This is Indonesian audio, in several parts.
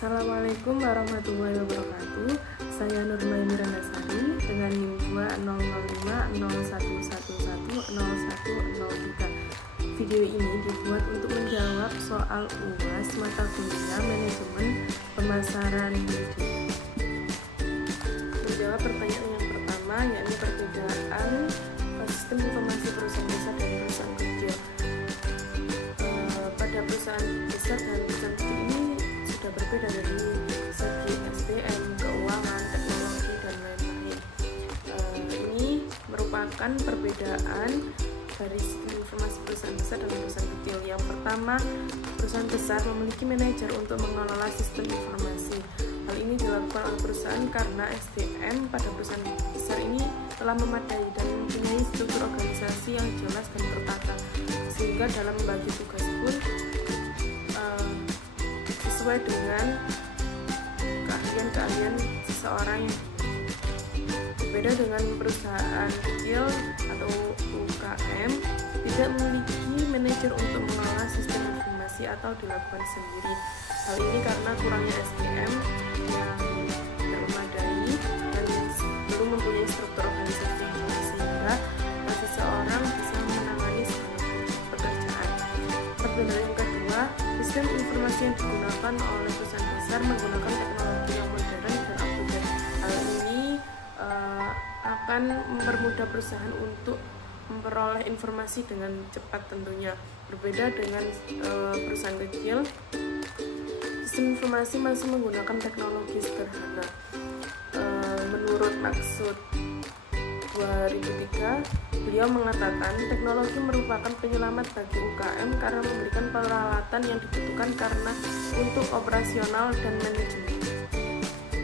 Assalamualaikum warahmatullahi wabarakatuh. Saya Nurmai Mirandasari dengan NIM 2005001110103. Video ini dibuat untuk menjawab soal UAS mata kuliah manajemen pemasaran media. Menjawab pertanyaan yang pertama, yakni perbedaan sistem informasi perusahaan besar dan perusahaan kecil. Pada perusahaan besar dan perusahaan kecil ini sudah berbeda dari segi SDM, keuangan, teknologi, dan lain-lain. Ini merupakan perbedaan dari sistem informasi perusahaan besar dan perusahaan kecil. Yang pertama, perusahaan besar memiliki manajer untuk mengelola sistem informasi. Hal ini dilakukan oleh perusahaan karena SDM pada perusahaan besar ini telah memadai dan mempunyai struktur organisasi yang jelas dan tertata, sehingga dalam membagi tugas pun sesuai dengan keahlian seseorang. Berbeda dengan perusahaan kecil atau UKM, tidak memiliki manajer untuk mengelola sistem informasi atau dilakukan sendiri. Hal ini karena kurangnya SDM yang tidak memadai dan belum mempunyai struktur organisasi yang jelas, sehingga seseorang bisa menangani segala pekerjaan. Perbedaan yang kedua, sistem informasi yang digunakan oleh perusahaan besar menggunakan teknologi yang modern dan up-to-date. Hal ini akan mempermudah perusahaan untuk memperoleh informasi dengan cepat tentunya. Berbeda dengan perusahaan kecil, sistem informasi masih menggunakan teknologi sederhana. Menurut Maksud 2003, beliau mengatakan teknologi merupakan penyelamat bagi UKM karena memberikan peralatan yang dibutuhkan karena untuk operasional dan manajemen.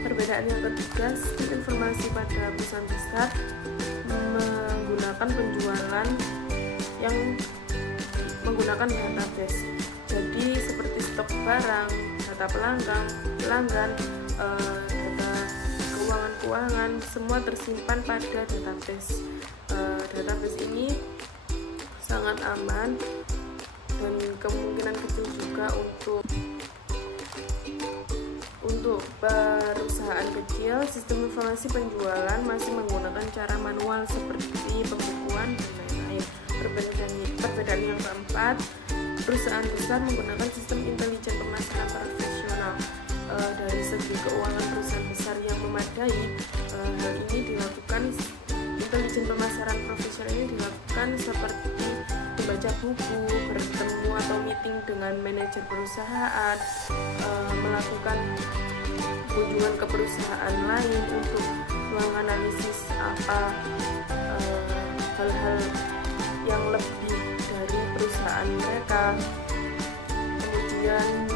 Perbedaan yang ketiga, sistem informasi pada perusahaan besar menggunakan penjualan yang menggunakan database. Jadi seperti stok barang, data pelanggan, data keuangan, semua tersimpan pada database. Database ini sangat aman dan kemungkinan kecil juga untuk perusahaan kecil. Sistem informasi penjualan masih menggunakan cara manual seperti pembukuan dan lain-lain. Perbedaan yang keempat, perusahaan besar menggunakan sistem intelijen pemasaran profesional. Dari segi keuangan perusahaan besar yang memadai, hal ini dilakukan, intelijen pemasaran profesional ini dilakukan seperti membaca buku, bertemu atau meeting dengan manajer perusahaan, melakukan kunjungan ke perusahaan lain untuk menganalisis hal-hal yang lebih dari perusahaan mereka, kemudian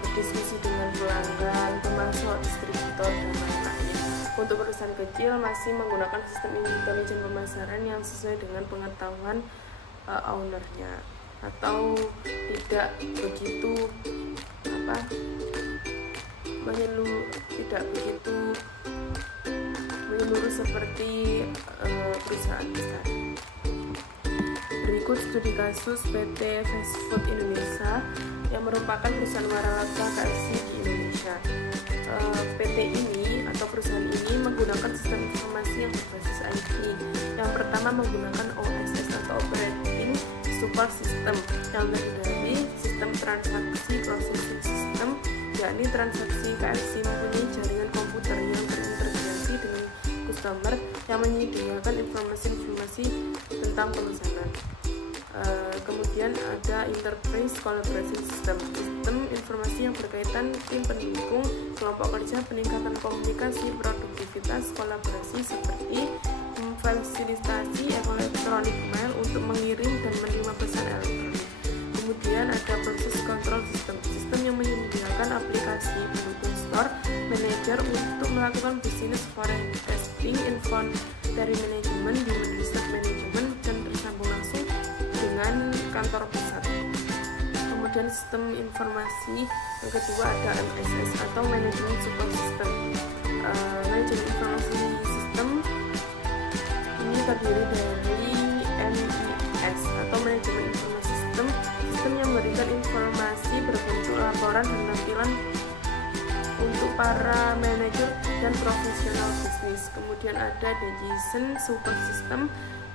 berdiskusi dengan pelanggan, pemasok, distributor, dan lain-lain. Untuk perusahaan kecil masih menggunakan sistem intelijen pemasaran yang sesuai dengan pengetahuan ownernya, atau tidak begitu menyeluruh seperti perusahaan besar. Berikut studi kasus PT Fast Food Indonesia yang merupakan perusahaan waralaba KFC di Indonesia. PT ini atau perusahaan ini menggunakan sistem informasi yang berbasis IT. Yang pertama menggunakan OSS atau Operating Support System yang terdiri sistem transaksi processing system, yakni transaksi KFC mempunyai jaringan komputer yang terintegrasi dengan customer yang menyediakan informasi-informasi tentang pemesanan. Kemudian ada Enterprise Collaboration System, sistem informasi yang berkaitan tim pendukung, kelompok kerja, peningkatan komunikasi, produktivitas, kolaborasi seperti memfasilitasi electronic mail untuk mengirim dan menerima pesan elektronik. Kemudian ada Process Control System, sistem yang menyediakan aplikasi pendukung store manager untuk melakukan business forecasting, inventory management, human resource management, dan tersambung langsung dengan kantor pusat. Kemudian sistem informasi yang kedua ada MSS atau Management Support System. Manajemen informasi sistem ini terdiri dari MES atau Manajemen Informasi Sistem, sistem yang memberikan informasi berbentuk laporan dan tampilan untuk para manajer dan profesional bisnis. Kemudian ada decision support system,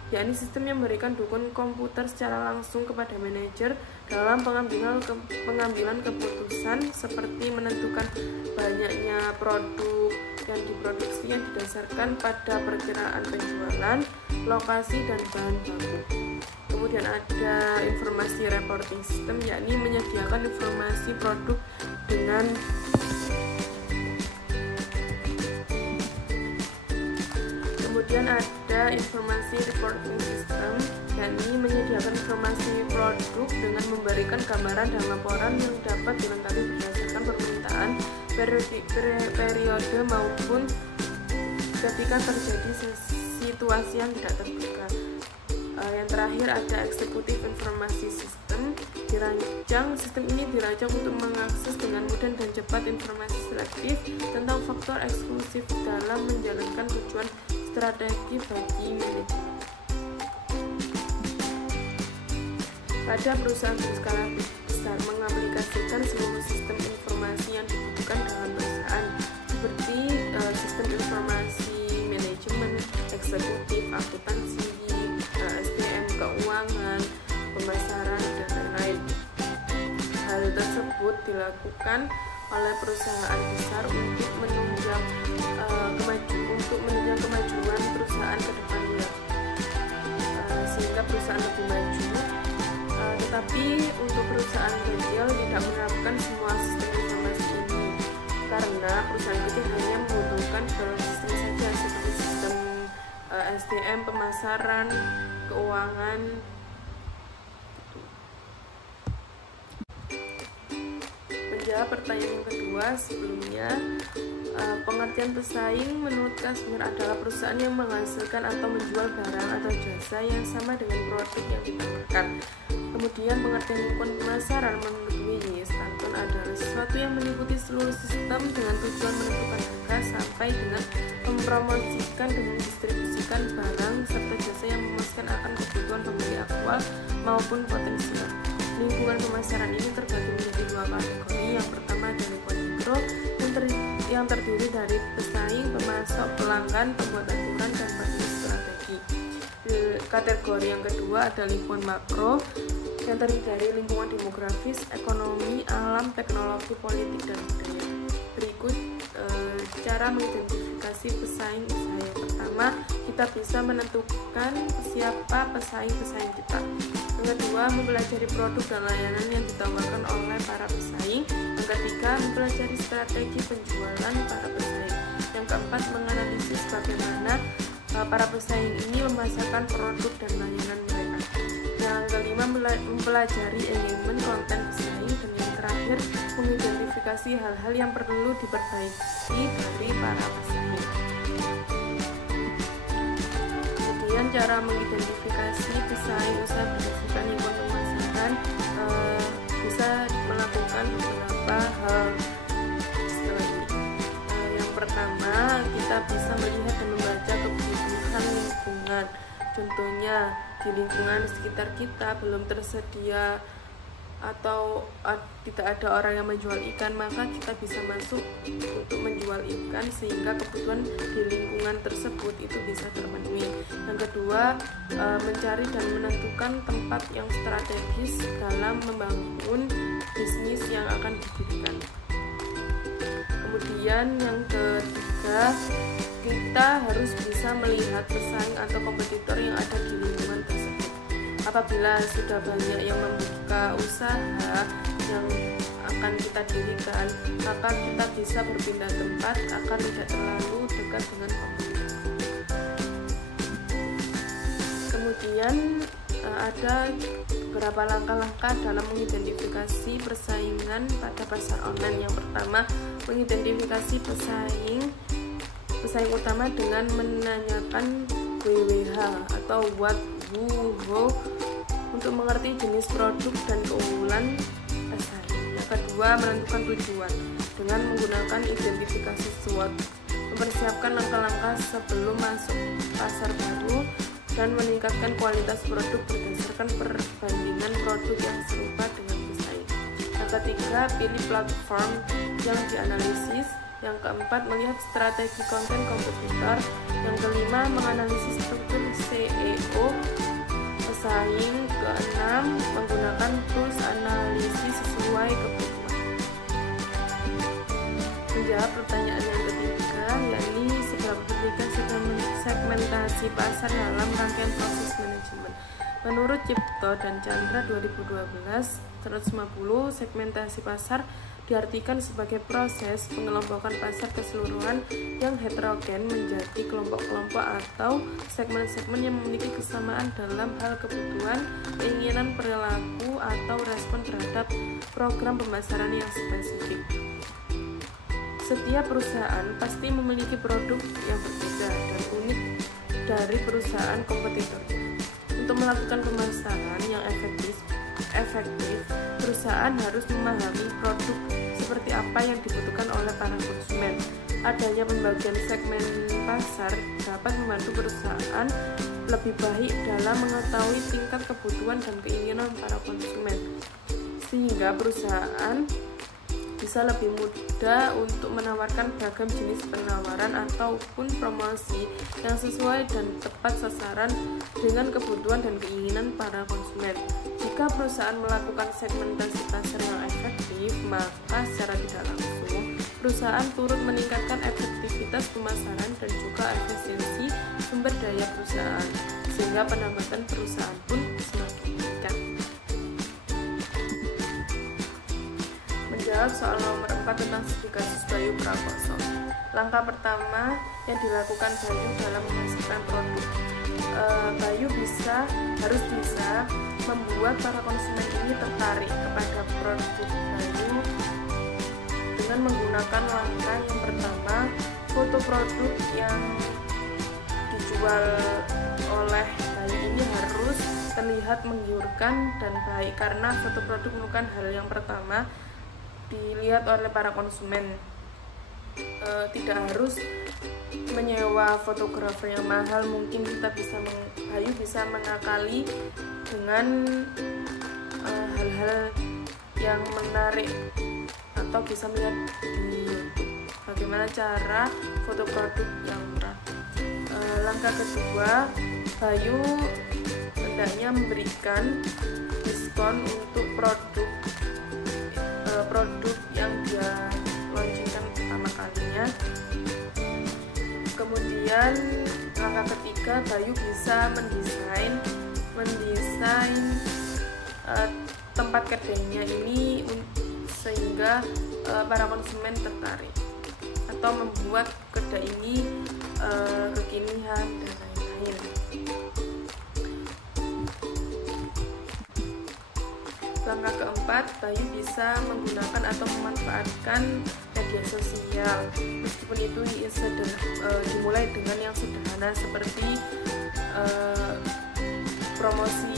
yakni sistem yang memberikan dukungan komputer secara langsung kepada manajer dalam pengambilan keputusan seperti menentukan banyaknya produk yang diproduksi yang didasarkan pada perkiraan penjualan, lokasi, dan bahan baku. Kemudian ada informasi reporting system, yakni menyediakan informasi produk dengan Kemudian ada informasi reporting system, yakni menyediakan informasi produk dengan memberikan gambaran dan laporan yang dapat dilengkapi berdasarkan permintaan periode maupun ketika terjadi situasi yang tidak terduga. Yang terakhir ada executive informasi system. Sistem ini dirancang untuk mengakses dengan mudah dan cepat informasi selektif tentang faktor eksklusif dalam menjalankan tujuan strategi bagi manajemen. Pada perusahaan berskala besar mengaplikasikan seluruh sistem informasi yang dibutuhkan dalam perusahaan, seperti sistem informasi manajemen, eksekutif, akuntansi, SDM, keuangan, pemasaran, dan lain-lain. Hal tersebut dilakukan oleh perusahaan besar untuk menunjang kemajuan perusahaan ke depannya, sehingga perusahaan lebih maju. Tetapi untuk perusahaan kecil tidak menerapkan semua sistem informasi ini, karena perusahaan kecil hanya membutuhkan beberapa sistem saja, seperti sistem SDM, pemasaran, keuangan. Menjawab pertanyaan yang kedua sebelumnya, pengertian pesaing menurut Kazmir adalah perusahaan yang menghasilkan atau menjual barang atau jasa yang sama dengan produk yang ditawarkan. Kemudian pengertian lingkungan pemasaran menurut W.Y. Stanton adalah sesuatu yang meliputi seluruh sistem dengan tujuan menentukan harga sampai dengan mempromosikan dan mendistribusikan barang serta jasa yang memuaskan akan kebutuhan pembeli aktual maupun potensial. Lingkungan pemasaran ini terbagi menjadi dua kategori. Yang pertama ada lingkungan mikro yang terdiri dari pesaing, pemasok, pelanggan, pembuat aturan, dan penulis strategi. Kategori yang kedua ada lingkungan makro yang terdiri dari lingkungan demografis, ekonomi, alam, teknologi, politik, dan budaya. Berikut cara mengidentifikasi pesaing usaha. Yang pertama, kita bisa menentukan siapa pesaing-pesaing kita. Yang kedua, mempelajari produk dan layanan yang ditawarkan oleh para pesaing. Yang ketiga, mempelajari strategi penjualan para pesaing. Yang keempat, menganalisis bagaimana para pesaing ini memasarkan produk dan layanan mereka. Yang kelima, mempelajari elemen konten pesaing. Dan yang terakhir, mengidentifikasi hal-hal yang perlu diperbaiki dari para pesaing. Kemudian cara mengidentifikasi pesaing usaha berdasarkan lingkungan pemasaran bisa melakukan beberapa hal setelah ini. Yang pertama, kita bisa melihat dan membaca kebutuhan lingkungan. Contohnya, di lingkungan sekitar kita belum tersedia atau tidak ada orang yang menjual ikan, maka kita bisa masuk untuk menjual ikan sehingga kebutuhan di lingkungan tersebut itu bisa terpenuhi. Yang kedua, mencari dan menentukan tempat yang strategis dalam membangun bisnis yang akan didirikan. Kemudian yang ketiga, kita harus bisa melihat pesaing atau kompetitor yang ada di lingkungan tersebut. Apabila sudah banyak yang membuka usaha yang akan kita dirikan, maka kita bisa berpindah tempat agar tidak terlalu dekat dengan kompetitor. Kemudian ada beberapa langkah-langkah dalam mengidentifikasi persaingan pada pasar online. Yang pertama, mengidentifikasi pesaing utama dengan menanyakan WWH atau what, who, how untuk mengerti jenis produk dan keunggulan pesaing. Yang kedua, menentukan tujuan dengan menggunakan identifikasi SWOT, mempersiapkan langkah-langkah sebelum masuk pasar baru, dan meningkatkan kualitas produk berdasarkan perbandingan produk yang serupa dengan pesaing. Yang ketiga, pilih platform yang dianalisis Yang keempat, melihat strategi konten kompetitor. Yang kelima, menganalisis struktur SEO pesaing. Keenam, menggunakan tools analisis sesuai kebutuhan. Menjawab pertanyaan yang ketiga, yakni seberapa penting segmentasi pasar dalam rangkaian proses manajemen. Menurut Cipto dan Chandra 2012, 150, segmentasi pasar diartikan sebagai proses pengelompokan pasar keseluruhan yang heterogen menjadi kelompok-kelompok atau segmen-segmen yang memiliki kesamaan dalam hal kebutuhan, keinginan, perilaku, atau respon terhadap program pemasaran yang spesifik. Setiap perusahaan pasti memiliki produk yang berbeda dan unik dari perusahaan kompetitornya. Untuk melakukan pemasaran yang efektif, perusahaan harus memahami produk seperti apa yang dibutuhkan oleh para konsumen. Adanya pembagian segmen pasar dapat membantu perusahaan lebih baik dalam mengetahui tingkat kebutuhan dan keinginan para konsumen, sehingga perusahaan bisa lebih mudah untuk menawarkan beragam jenis penawaran ataupun promosi yang sesuai dan tepat sasaran dengan kebutuhan dan keinginan para konsumen. Jika perusahaan melakukan segmentasi pasar yang efektif, maka secara tidak langsung perusahaan turut meningkatkan efektivitas pemasaran dan juga efisiensi sumber daya perusahaan, sehingga pendapatan perusahaan pun semakin meningkat. Menjawab soal nomor 4 tentang studi kasus Bayu Prakoso. Langkah pertama yang dilakukan Bayu dalam menghasilkan produk. Bayu harus bisa membuat para konsumen ini tertarik kepada produk Bayu dengan menggunakan langkah yang pertama, foto produk yang dijual oleh Bayu ini harus terlihat menggiurkan dan baik, karena foto produk merupakan hal yang pertama dilihat oleh para konsumen. Tidak harus menyewa fotografer yang mahal, mungkin Bayu bisa mengakali dengan hal-hal yang menarik atau bisa melihat di YouTube bagaimana cara foto produk yang murah. Langkah kedua, Bayu hendaknya memberikan diskon untuk produk yang dia launchingkan pertama kalinya. Kemudian langkah ketiga, Bayu bisa mendesain tempat kedainya ini sehingga para konsumen tertarik, atau membuat kedai ini kekinian dan lain-lain. Langkah keempat, Bayu bisa menggunakan atau memanfaatkan media sosial, meskipun itu dimulai dengan yang sederhana seperti promosi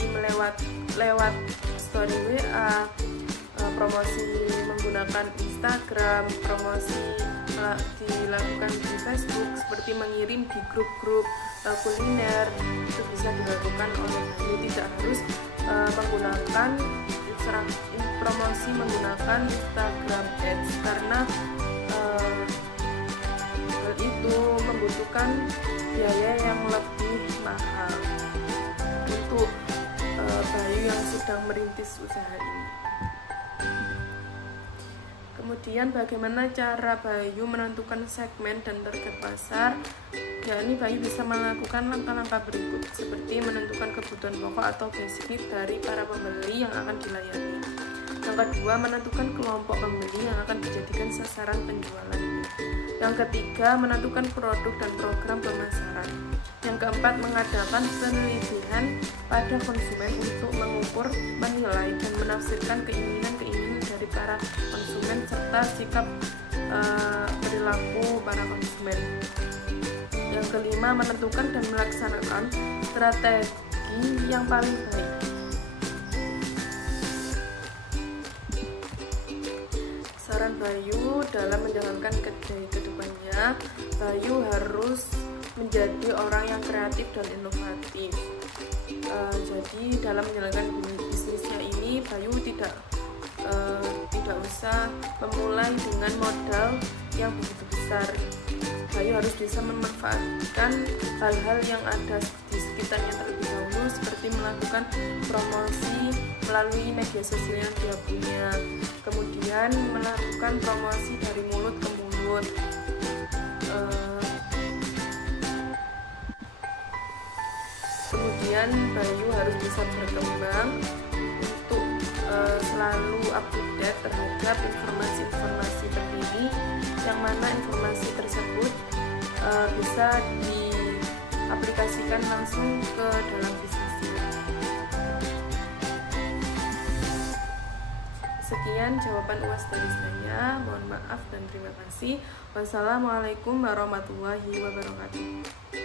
lewat story WA, promosi menggunakan Instagram, promosi dilakukan di Facebook seperti mengirim di grup-grup kuliner. Itu bisa dilakukan oleh Bayu, tidak harus menggunakan promosi menggunakan Instagram Ads, karena hal itu membutuhkan biaya yang lebih mahal untuk Bayu yang sedang merintis usaha ini. Kemudian bagaimana cara Bayu menentukan segmen dan target pasar? Yakni Bayu bisa melakukan langkah-langkah berikut, seperti menentukan kebutuhan pokok atau basic need dari para pembeli yang akan dilayani. Yang kedua, menentukan kelompok pembeli yang akan dijadikan sasaran penjualannya. Yang ketiga, menentukan produk dan program pemasaran. Yang keempat, mengadakan penelitian pada konsumen untuk mengukur, menilai, dan menafsirkan keinginan-keinginan dari para konsumen serta sikap perilaku para konsumen. Yang kelima, menentukan dan melaksanakan strategi yang paling baik. Saran Bayu dalam menjalankan kedai kedepannya, Bayu harus menjadi orang yang kreatif dan inovatif. Jadi dalam menjalankan bisnisnya ini, Bayu tidak nggak usah memulai dengan modal yang begitu besar. Bayu harus bisa memanfaatkan hal-hal yang ada di sekitarnya terlebih dahulu, seperti melakukan promosi melalui media sosial yang dia punya, kemudian melakukan promosi dari mulut ke mulut. Kemudian Bayu harus bisa berkembang untuk selalu up to date terhadap informasi-informasi terkini, yang mana informasi tersebut bisa diaplikasikan langsung ke dalam bisnisnya. Sekian jawaban UAS dari saya. Mohon maaf dan terima kasih. Wassalamualaikum warahmatullahi wabarakatuh.